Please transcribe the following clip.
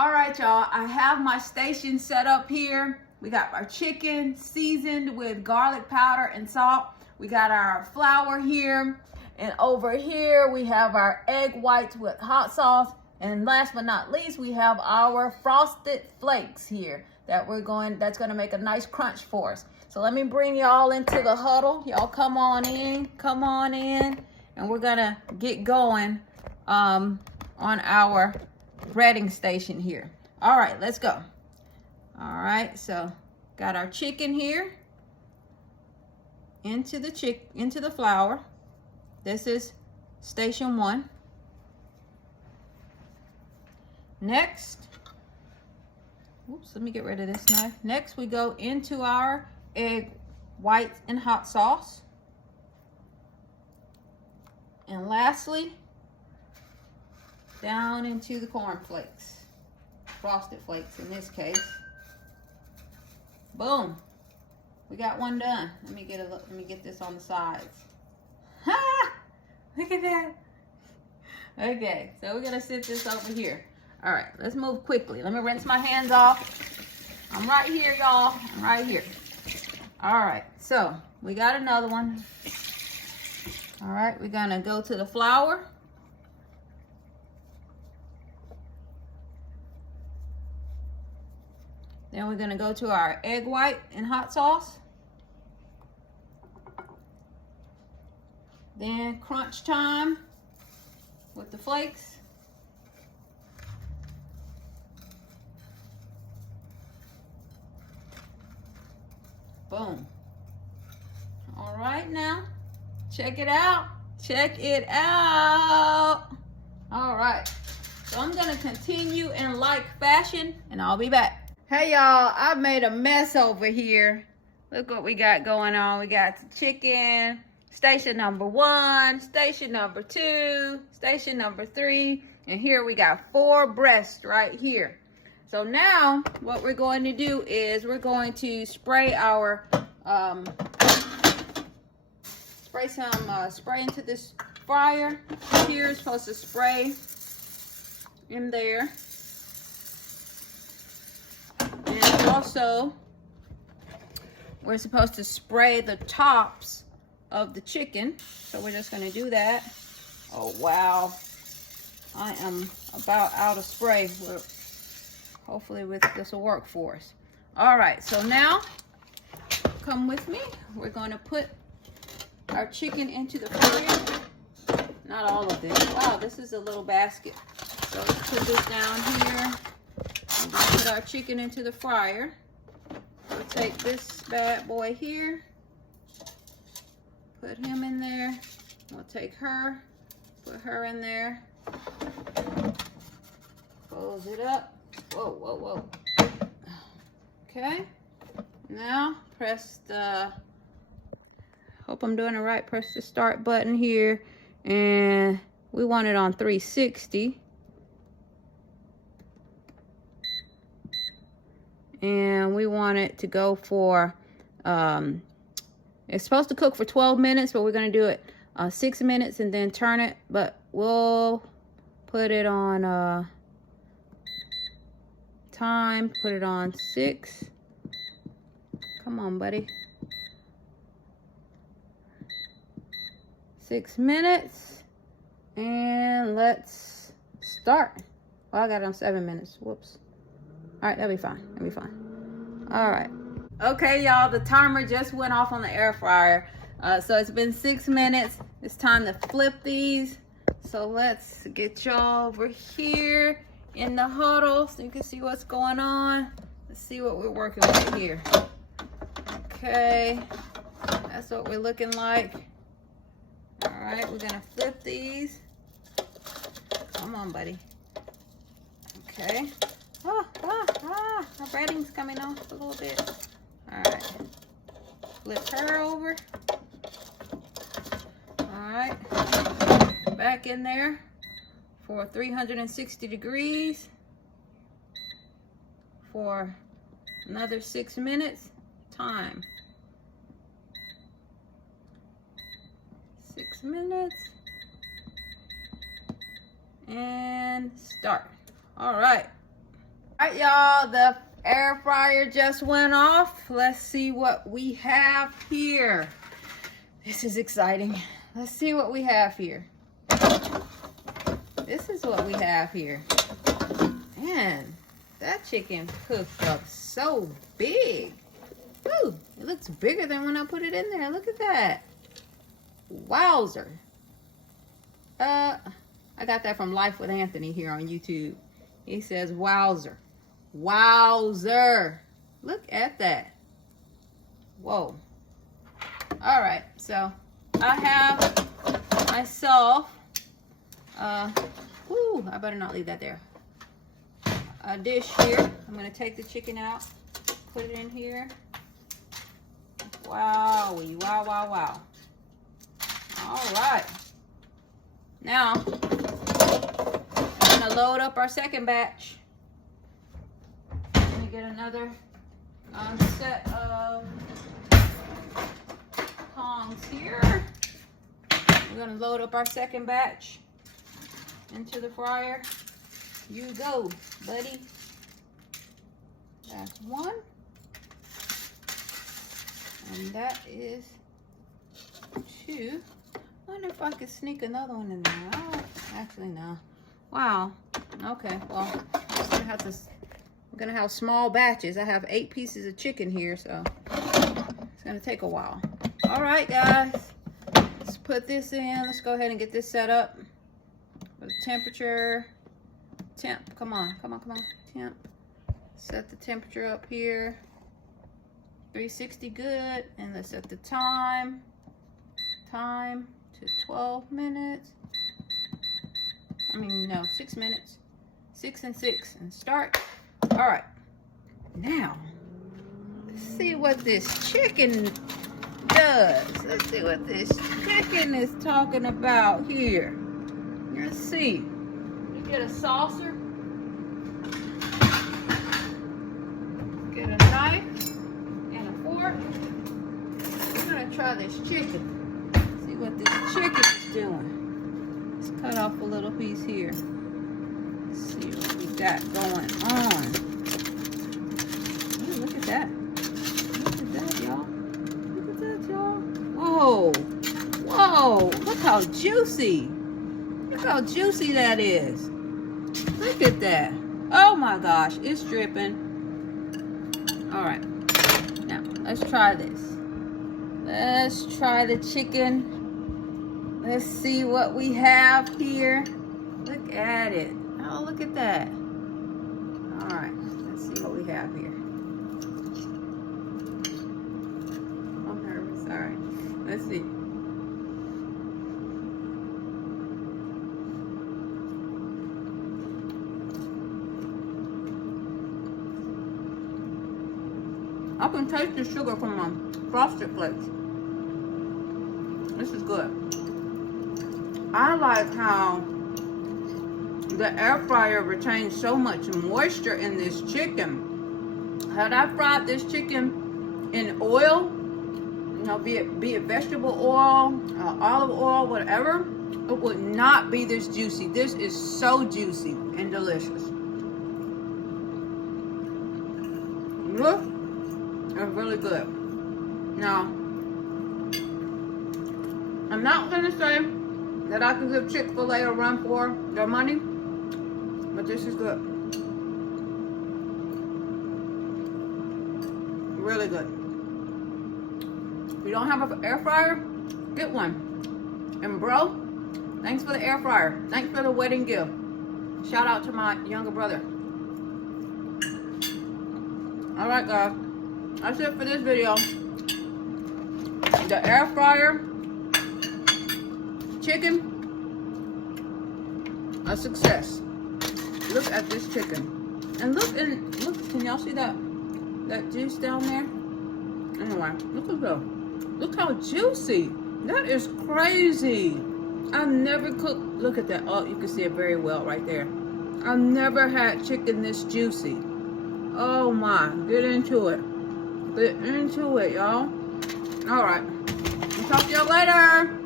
All right, y'all, I have my station set up here. We got our chicken seasoned with garlic powder and salt. We got our flour here. And over here, we have our egg whites with hot sauce. And last but not least, we have our frosted flakes here that's gonna make a nice crunch for us. So let me bring y'all into the huddle. Y'all come on in, and we're gonna get going on our breading station here. All right, let's go. All right, so got our chicken here into the flour. This is station 1. Next, oops, let me get rid of this knife. Next, we go into our egg whites and hot sauce. And lastly, down into the corn flakes, frosted flakes in this case. Boom, we got one done. Let me get this on the sides. Ha! Look at that. Okay, so we're gonna sit this over here. All right, let's move quickly. Let me rinse my hands off. I'm right here, y'all. I'm right here. All right, so we got another one. All right, we're gonna go to the flour. Then we're gonna go to our egg white and hot sauce. Then crunch time with the flakes. Boom. All right, now check it out. Check it out. All right, so I'm gonna continue in like fashion and I'll be back. Hey y'all, I've made a mess over here. Look what we got going on. We got the chicken, station number 1, station number 2, station number 3, and here we got 4 breasts right here. So now what we're going to do is we're going to spray our spray into this fryer. Here is supposed to spray in there. And also we're supposed to spray the tops of the chicken. So we're just going to do that. Oh wow, I am about out of spray. Hopefully this will work for us. All right, so now come with me. We're going to put our chicken into the fryer. Not all of this. Wow, this is a little basket. So let's put this down here. I'm going to put our chicken into the fryer. We'll take this bad boy here. Put him in there. We'll take her. Put her in there. Close it up. Whoa, whoa, whoa. Okay. Now press the, hope I'm doing it right, press the start button here. And we want it on 360. And we want it to go for, it's supposed to cook for 12 minutes, but we're going to do it 6 minutes and then turn it. But we'll put it on time, put it on 6. Come on, buddy. 6 minutes. And let's start. Well, I got it on 7 minutes. Whoops. All right, that'll be fine. That'll be fine. All right. Okay, y'all, the timer just went off on the air fryer. So it's been 6 minutes. It's time to flip these. So let's get y'all over here in the huddle so you can see what's going on. Let's see what we're working with here. Okay, that's what we're looking like. All right, we're gonna flip these. Come on, buddy. Okay. Our breading's coming off a little bit. All right, flip her over. All right, back in there for 360 degrees for another 6 minutes. Time 6 minutes and start. All right, All right, y'all, the air fryer just went off. Let's see what we have here. This is exciting. Let's see what we have here. This is what we have here. Man, that chicken cooked up so big. Ooh, it looks bigger than when I put it in there. Look at that. Wowzer. I got that from Life with Anthony here on YouTube. He says wowzer. Wowzer. Look at that. Whoa. All right, so I have myself, I better not leave that there. A dish here. I'm gonna take the chicken out, put it in here. Wowie, wow, wow, wow. All right. Now, I'm gonna load up our second batch. Let me get another set of tongs here. We're gonna load up our second batch into the fryer. You go, buddy. That's one. And that is two. I wonder if I could sneak another one in there. Oh, actually, no. Wow. Okay, well, we're gonna have small batches. I have 8 pieces of chicken here, so it's gonna take a while. All right, guys. Let's put this in. Let's go ahead and get this set up. For the temperature. Temp. Come on. Temp. Set the temperature up here. 360 good. And let's set the time. Time to 12 minutes. I mean, no, 6 minutes. 6 and 6 and start. All right. Now, let's see what this chicken does. Let's see what this chicken is talking about here. Let's see. We get a saucer. Get a knife and a fork. We're gonna try this chicken. See what this chicken is doing. Let's cut off a little piece here. Let's see what we got going on. Ooh, look at that. Look at that, y'all. Look at that, y'all. Whoa. Whoa. Look how juicy. Look how juicy that is. Look at that. Oh my gosh, it's dripping. All right, now let's try this. Let's try the chicken. Let's see what we have here. Look at it. Oh, look at that. All right, let's see what we have here. I'm nervous. All right, let's see. I can taste the sugar from my Frosted Flakes. This is good. I like how the air fryer retains so much moisture in this chicken. Had I fried this chicken in oil, you know, be it vegetable oil, olive oil, whatever, it would not be this juicy. This is so juicy and delicious. Look. It's really good. Now, I'm not going to say that I can give Chick-fil-A a run for their money, but this is good. Really good. If you don't have an air fryer, get one. And bro, thanks for the air fryer. Thanks for the wedding gift. Shout out to my younger brother. All right, guys. That's it for this video. The air fryer chicken, a success. Look at this chicken. And look, can y'all see that juice down there? Anyway, look how juicy. That is crazy. I've never cooked, look at that. Oh, you can see it very well right there. I've never had chicken this juicy. Oh my, get into it. Get into it, y'all. All right. I'll talk to y'all later.